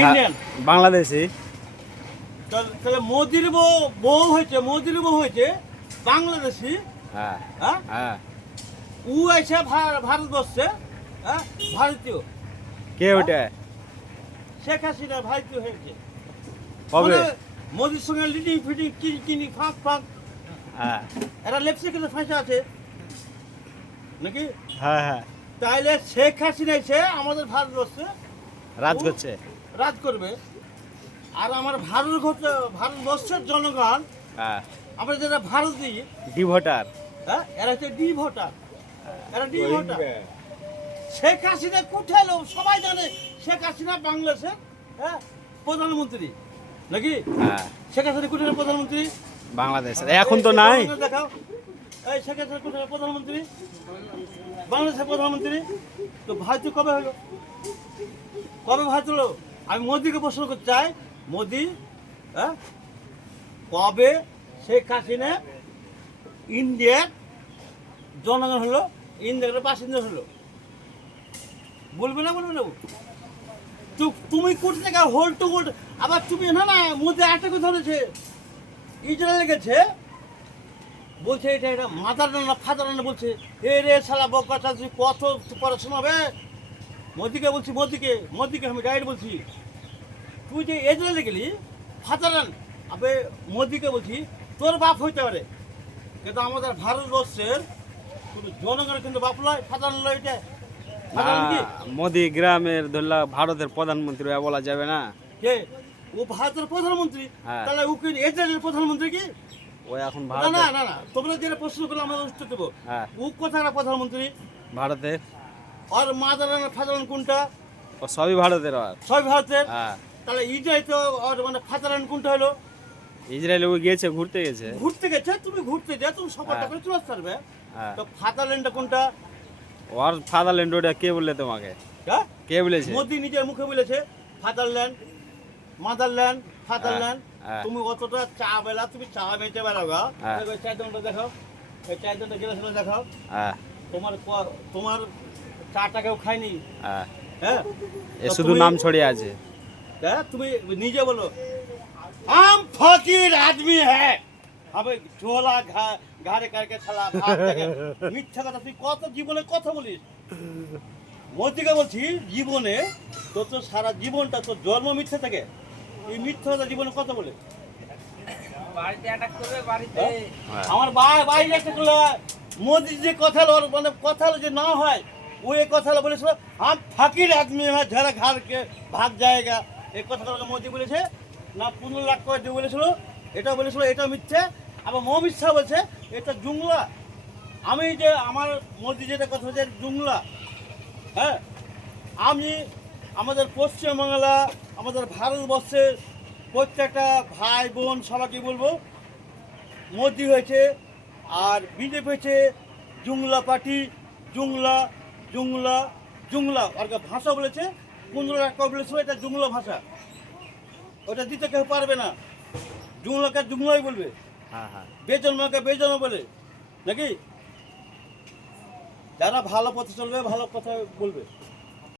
Indian Bangladeshi. তাহলে মোদির বউ হয়েছে বাংলাদেশি। হ্যাঁ হ্যাঁ হ্যাঁ। ও আছে ভারতবর্ষে, হ্যাঁ ভারতীয়। কে ওটা? শেখ হাসিনা ভারতীয় হয়েছে। কবে? মোদির সঙ্গে লিডিং ফিডিং কিনি ফাঁক ফাঁক। হ্যাঁ এরা লেপসে কিন্তু ফাঁসা আছে নাকি? হ্যাঁ হ্যাঁ। তাইলে শেখ হাসিনা এসে আমাদের ভারতবর্ষে রাজ করছে। রাজ করবে। আর আমার ভারতবর্ষের জনগণ, হ্যাঁ আমরা যারা ভারতী, ডি ভোটার। হ্যাঁ এরা হচ্ছে ডি ভোটার। এরা ডি ভোটার। শেখ হাসিনা কোথায় এলো? সবাই জানে শেখ হাসিনা বাংলাদেশের, হ্যাঁ, প্রধানমন্ত্রী নাকি? হ্যাঁ শেখ হাসিনা কোথায় প্রধানমন্ত্রী? বাংলাদেশের এখন তো নাই। দেখাও, এই শেখ হাসিনা কোথায় প্রধানমন্ত্রী? বাংলাদেশের প্রধানমন্ত্রী। তো ভারতীয় কবে হলো? কবে ভারত হলো? আমি মোদিকে প্রশ্ন করতে চাই, মোদি, হ্যাঁ, কবে শেখ হাসিনা ইন্ডিয়ার জনগণ হলো, ইন্ডিয়ার বাসিন্দা হলো? বলবে না তুমি কোথা থেকে হোল্ড টু হোল্ড? আবার তুমি না মোদি একটা কথা ধরেছে, ইসরায়েল গেছে, বলছে এটা মাদার না ফাদার না, বলছে এ রে শালা বকাটা, তুই কত পড়াশোনা হবে? মোদিকে বলছি, মোদিকে আমি ডাইরেক্ট বলছি, তুই যে ইসরায়েলে গেলি ফাদারান, আবে মোদিকে বলছি তোর বাপ হইতে পারে, কিন্তু আমাদের ভারতবর্ষের কোনো জনগণের কিন্তু বাপ নয়, ফাদারান নয়। এটা মোদি গ্রামের ধরলা ভারতের প্রধানমন্ত্রী বলা যাবে না। কে? ও ভারতের প্রধানমন্ত্রী। হ্যাঁ। তাহলে ও কি ইসরায়েলের প্রধানমন্ত্রী কি? ও এখন না ভারত। না না না, তোমরা যেটা প্রশ্ন করলে আমরা উত্তর দেবো। হ্যাঁ ও কোথাকার প্রধানমন্ত্রী? ভারতের। আর মাদারান ফাদারান কোনটা? ও সবই ভারতের। আর সবই ভারতের। হ্যাঁ, তাহলে ইসরায়েল তো আর মানে ফাদারান কোনটা হলো? ইসরায়েলে ও গিয়েছে, ঘুরতে গেছে। ঘুরতে গেছে, তুমি ঘুরতে যা, তুমি সফরটা হ্যাঁ। করে চলে আসতে পারবে। হ্যাঁ, তো ফাদারল্যান্ডটা কোনটা? ওর ফাদারল্যান্ড ওটা কে বললে তোমাকে? হ্যাঁ, কে বলেছে? মোদি নিজের মুখে বলেছে ফাদারল্যান্ড, মাদারল্যান্ড, ফাদারল্যান্ড। হ্যাঁ। তুমি অতটা চা বেলা, তুমি চা বেচে বেড়াও গা। হ্যাঁ। এই চায়ের দোকানটা দেখাও, এই চায়ের দোকানটা গেলে দেখাও। হ্যাঁ তোমার চাটা কেউ খায়নি। হ্যাঁ, হ্যাঁ, এ তো শুধু তুমি- নাম ছড়িয়ে আছে। হ্যাঁ, তুমি নিজে বলো हम फकीर आदमी है, हमें झोला घाड़े करके छला भात देके। মিথ্যা কথা, তুই কত জীবনে কথা বলিস। মোদিকে বলছি, জীবনে তোর তো সারা জীবনটা তোর জন্ম মিথ্যা থেকে, এই মিথ্যা কথা জীবনে কথা বলে। হ্যাঁ। আমার বাইরে একটা করলে মোদি যে কথা হলো, মানে কথা হলো যে না হয়, ও এই কথা বলেছিল हम फकीर आदमी है, झोला घाड़ के भाग जाएगा। এই কথাটা মোদি বলেছে না, 15 লাখ করে দিয়ে বলেছিল, এটা বলেছিল, এটা মিথ্যে। আবার মমিত শাহ বলছে এটা জুমলা। আমি যে আমার মোদি যেটা কথা হচ্ছে জুমলা। হ্যাঁ, আমি আমাদের পশ্চিমবাংলা, আমাদের ভারতবর্ষের প্রত্যেকটা ভাই বোন সবাইকে বলবো, মোদি হয়েছে আর বিজেপি হয়েছে জুংলা পার্টি। জুংলা জুংলা জুংলা আর ভাষা বলেছে, 15 লাখ করে বলেছিল, এটা জুংলা ভাষা, ওটা দিতে কেউ পারবে না। জুংলাকে জুংলাই বলবে, হ্যাঁ হ্যাঁ। বেজন্মাকে বেজন্মা বলে নাকি? যারা ভালো পথে চলবে ভালো কথা বলবে।